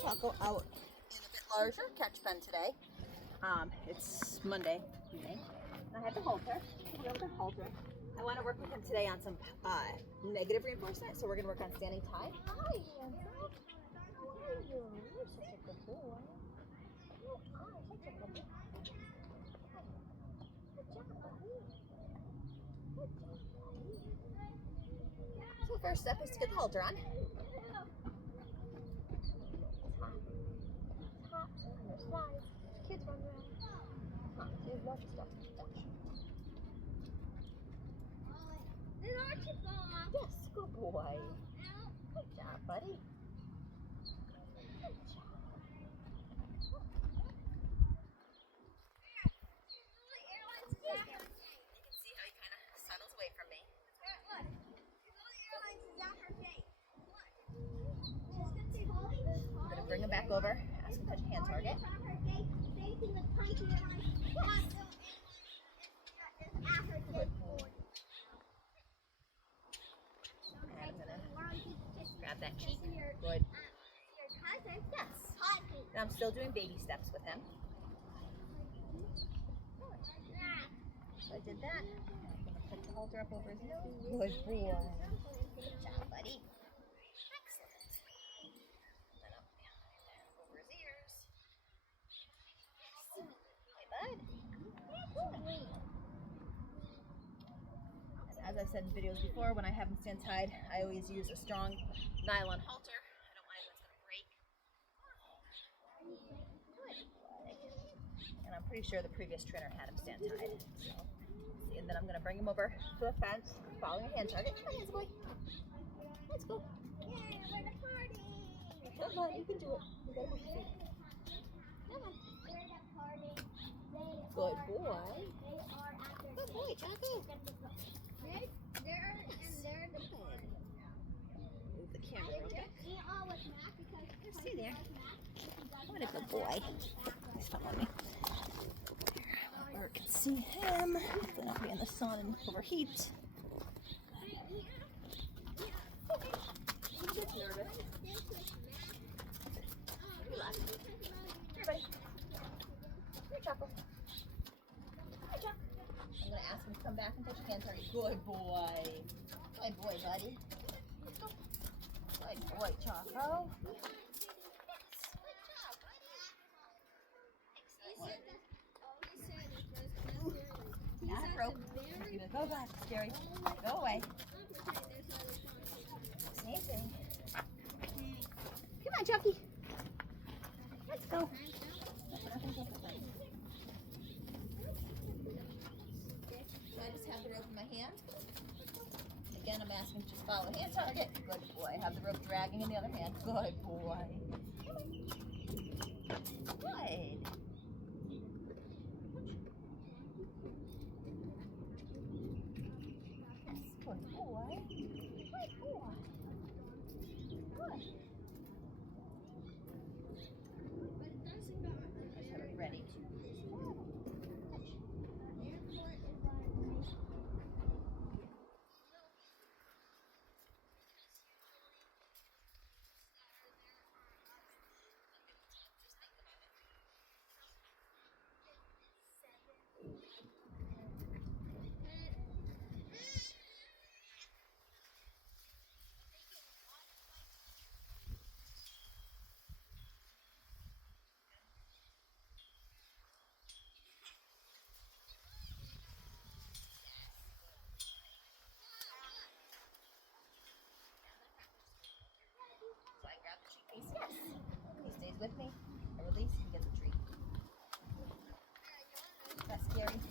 Choco out in a bit larger catch pen today. It's Monday evening, and I have the halter. We're over the halter. I want to work with him today on some negative reinforcement, so we're going to work on standing tie. Hi, handsome. How are you? You're such a good boy. You are such a good boy. Good job, buddy. Good job, buddy. So the first step is to get the halter on. There's slides, there's kids running around. There's lots of stuff to touch. Did Archie fall off? Yes, good boy. Good job, buddy. Good job. You can see how he kind of settles away from me. I'm going to bring him back over, ask him to touch a hand target. Grab that cheek. Good. Yes. And I'm still doing baby steps with him. So I did that. I'm going to put the halter up over his nose. Good boy. Good job, buddy. Excellent. And up over his ears. Hi, bud. As I've said in videos before, when I have him stand tied, I always use a strong nylon halter. I don't want anyone that's going to break. And I'm pretty sure the previous trainer had him stand tied. So, see, and then I'm going to bring him over to the fence, following a hand target. Come on, hands boy. Let's go. Yay, we're the party. Come on, you can do it. You got to move your feet. Come on. We're the party. Good boy. They are after. Good boy, Choco. They're the party. Move the camera real quick. See there. What a good boy. He's following me. Where I can see him. Hopefully not be in the sun and overheat. He's just nervous. Relax. Here, buddy. Here, Choco. Here, Choco. I'm going to ask him to come back and touch a hand target. Good boy. Good boy, buddy. Good boy, Choco. Not rope. He's gonna go back, Scary. Go away. Same thing. Come on, Chucky. Let's go. So I just have the rope in my hand. Again, I'm asking to just follow a hand target. Good boy. Have the rope dragging in the other hand. Good boy. Good. Good boy. Good boy. Good. Just have it ready to touch. Yes. He stays with me. I release, he gets a treat. That's scary. The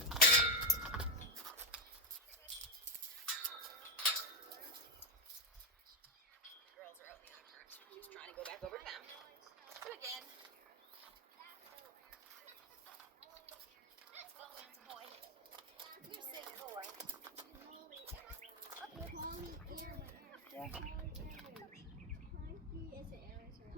girls are out in the other parts. He's trying to go back over to them. So again. Let's go, handsome boy. You safe boy. Up here. Yeah.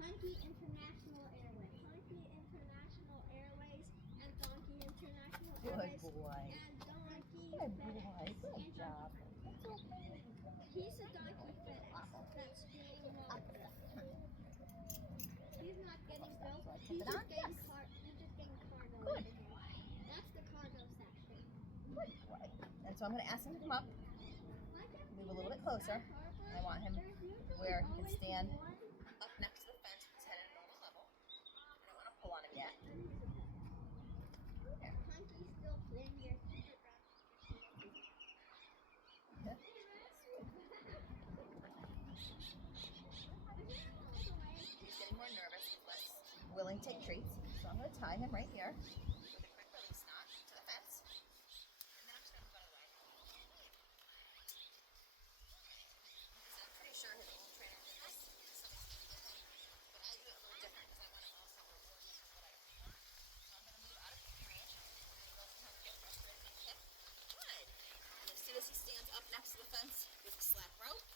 Donkey International Airways. Donkey International Airways and Donkey International Airways. Good boy. And Donkey Good FedEx. boy. Good job. He's a Donkey FedEx that's being He's not He's it on? just getting Yes. he's just getting cargo. Good over here. That's the cargo section. Good boy. And so I'm going to ask him to come up, move a little bit closer. I want him where he can stand up next to the fence with his head at a normal level. I don't want to pull on him yet. There. Hunky's still playing your favorite round. Yeah. He's getting more nervous. He's less willing to take treats. So I'm going to tie him right here with a quick release knot to the fence. And then I'm just going to move out of the way. I'm pretty sure his old trainer did this to some extent with him. But I do it a little different because I want to also reward him for what I do. So I'm going to move out of his range. And you'll sometimes get frustrated with him. Good. And as soon as he stands up next to the fence with the slack rope,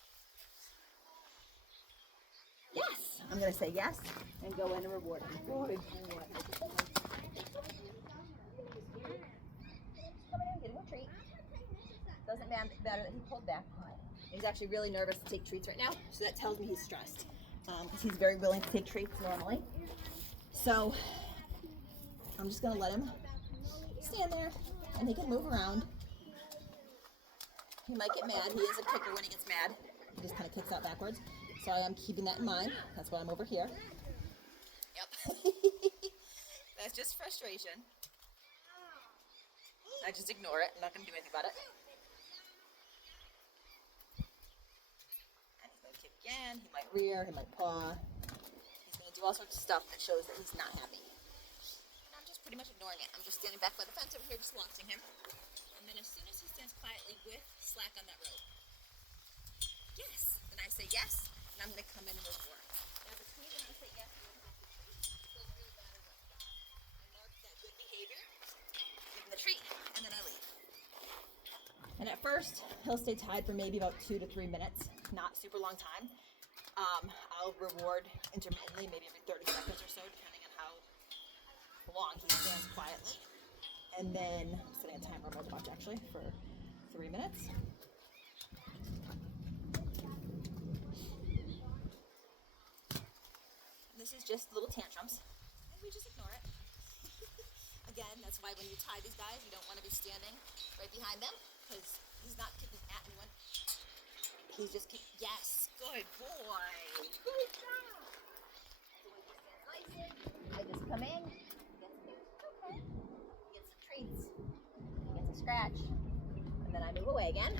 yes! I'm going to say yes and go in and reward him. Good boy. Coming in, getting a treat. Doesn't matter that he pulled back. He's actually really nervous to take treats right now, so that tells me he's stressed. Because he's very willing to take treats normally. So I'm just going to let him stand there and he can move around. He might get mad. He is a kicker when he gets mad. He just kind of kicks out backwards. So I am keeping that in mind. That's why I'm over here. Yep. That's just frustration. I just ignore it. I'm not going to do anything about it. And he's going to kick again. He might rear. He might paw. He's going to do all sorts of stuff that shows that he's not happy. And I'm just pretty much ignoring it. I'm just standing back by the fence over here just watching him. And then as soon as he stands quietly with slack on that rope, yes. Then I say yes. And I'm going to come in and move forward. Now between when I say yes and when I say it doesn't really matter what I got. I mark that good behavior, give him the treat, and then I leave. And at first, he'll stay tied for maybe about 2 to 3 minutes, not super long time. I'll reward intermittently, maybe every 30 seconds or so, depending on how long he stands quietly. And then I'm setting a timer on my watch actually for 3 minutes. This is just little tantrums, and we just ignore it. Again, that's why when you tie these guys, you don't want to be standing right behind them, because he's not kicking at anyone. He's just kicking. Yes, good boy. Good job. So when he stands nice in, I just come in, get some okay, get some treats, get some scratch, and then I move away again.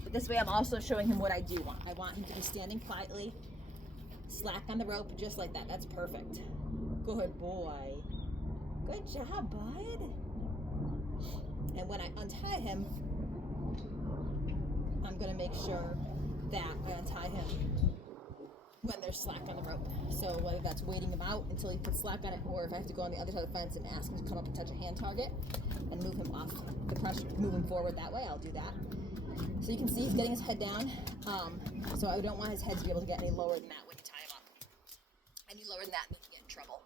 But this way, I'm also showing him what I do want. I want him to be standing quietly. Slack on the rope, just like that. That's perfect. Good boy. Good job, bud. And when I untie him, I'm going to make sure that I untie him when there's slack on the rope. So whether that's waiting him out until he puts slack on it, or if I have to go on the other side of the fence and ask him to come up and touch a hand target and move him off the pressure, move him forward that way, I'll do that. So you can see he's getting his head down. So I don't want his head to be able to get any lower than that when you tie him up. Any lower than that, and they can get in trouble.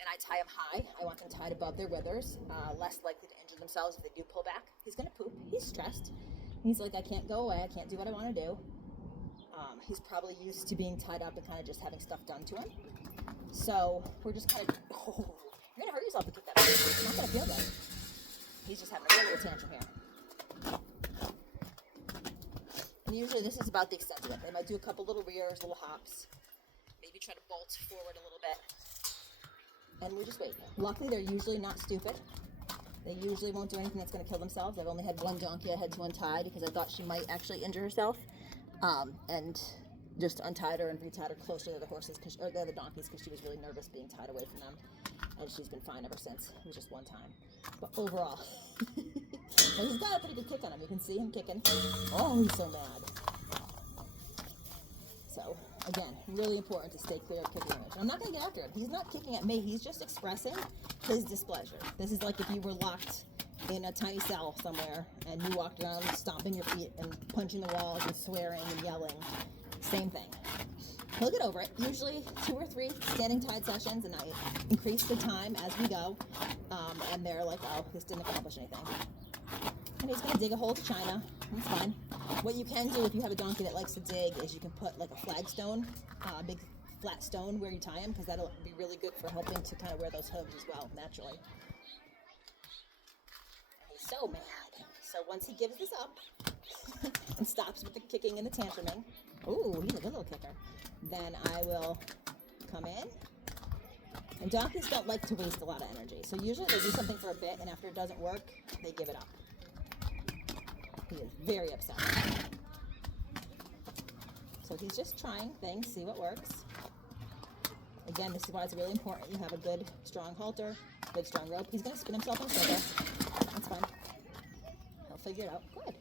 And I tie them high. I want them tied above their withers, less likely to injure themselves if they do pull back. He's going to poop. He's stressed. He's like, I can't go away. I can't do what I want to do. He's probably used to being tied up and kind of just having stuff done to him. So we're just kind of, you're going to hurt yourself to kick that. It's not going to feel good. He's just having a real little tantrum here. And usually this is about the extent of it. They might do a couple little rears, little hops. Maybe try to bolt forward a little bit. And we just wait. Luckily, they're usually not stupid. They usually won't do anything that's going to kill themselves. I've only had one donkey I had to untie because I thought she might actually injure herself. And just untied her and retied her closer to the horses, or the other donkeys, because she was really nervous being tied away from them. And she's been fine ever since. It was just one time. But overall, and he's got a pretty good kick on him. You can see him kicking. Oh, he's so mad. So, again, really important to stay clear of kicking range. I'm not going to get after him. He's not kicking at me. He's just expressing his displeasure. This is like if you were locked in a tiny cell somewhere and you walked around stomping your feet and punching the walls and swearing and yelling. Same thing. He'll get over it. Usually 2 or 3 standing tied sessions, and I increase the time as we go. And they're like, oh, this didn't accomplish anything. And he's going to dig a hole to China. That's fine. What you can do if you have a donkey that likes to dig is you can put like a flagstone, a big flat stone where you tie him, because that'll be really good for helping to kind of wear those hooves as well, naturally. He's so mad. So once he gives this up and stops with the kicking and the tantruming, ooh, he's a good little kicker, then I will come in. And donkeys don't like to waste a lot of energy. So usually they do something for a bit, and after it doesn't work, they give it up. He is very upset. So he's just trying things, see what works. Again, this is why it's really important you have a good, strong halter, good, strong rope. He's going to spin himself in a circle. That's fine. He'll figure it out. Good.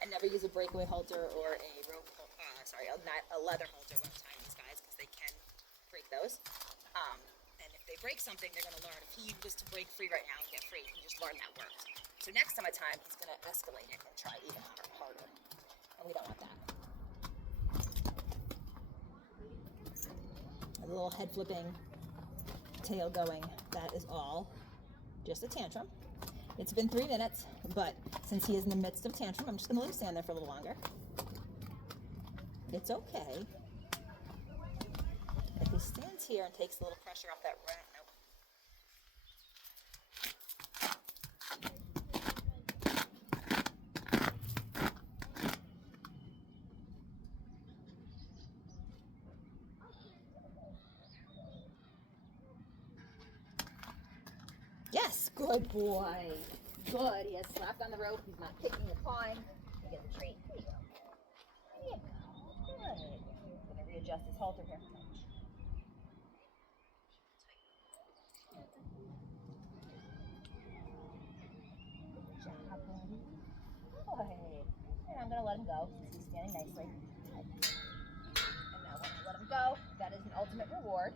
I never use a breakaway halter or a rope, a leather halter when I'm tying these guys, because they can break those. And if they break something, they're going to learn. If he was to break free right now and get free, he just learned that worked. So next time I tie him, he's going to escalate it and try even harder. And we don't want that. A little head flipping, tail going, that is all just a tantrum. It's been 3 minutes, but since he is in the midst of tantrum, I'm just going to let him stand there for a little longer. It's okay. If he stands here and takes a little pressure off that rat, nope. Yes, good boy. Good. He has slapped on the rope. He's not kicking or pawing. He gets a treat. Here you go. There you go. Good. I'm going to readjust his halter here. Good job, buddy. Good. And I'm going to let him go since he's standing nicely. Good. And now when I let him go, that is an ultimate reward.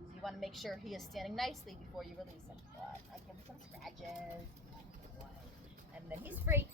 So you want to make sure he is standing nicely before you release him. Good. I give him some scratches. And then he's free.